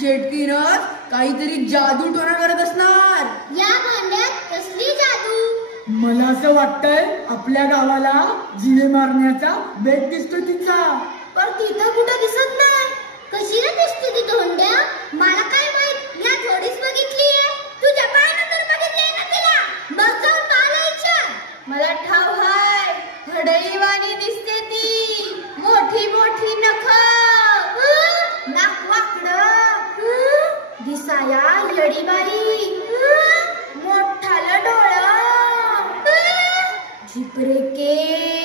चेटकीनच काहीतरी जादू टोना करत असणार. या भांड्यात कसली जादू? मला असं वाटतंय आपल्या गावाला जिवे मारण्याचा बेत दिसतो तिचा. पण तिथं कुठं दिसत नाही. कशी रे दिसते ती धोंड्या? मला काय माहित, मी थोडीच बघितलीये. तुझ्या पायानंतर बघितलीये ना तिला? बघ जाऊन पाहायला विचार. मला ठाव हाय, हडईवाणी दिसते ती. मोठी मोठी नख, नाक वाकडं, दिसाया येडीबाई, मोठालं डोळं, झिपरे केस.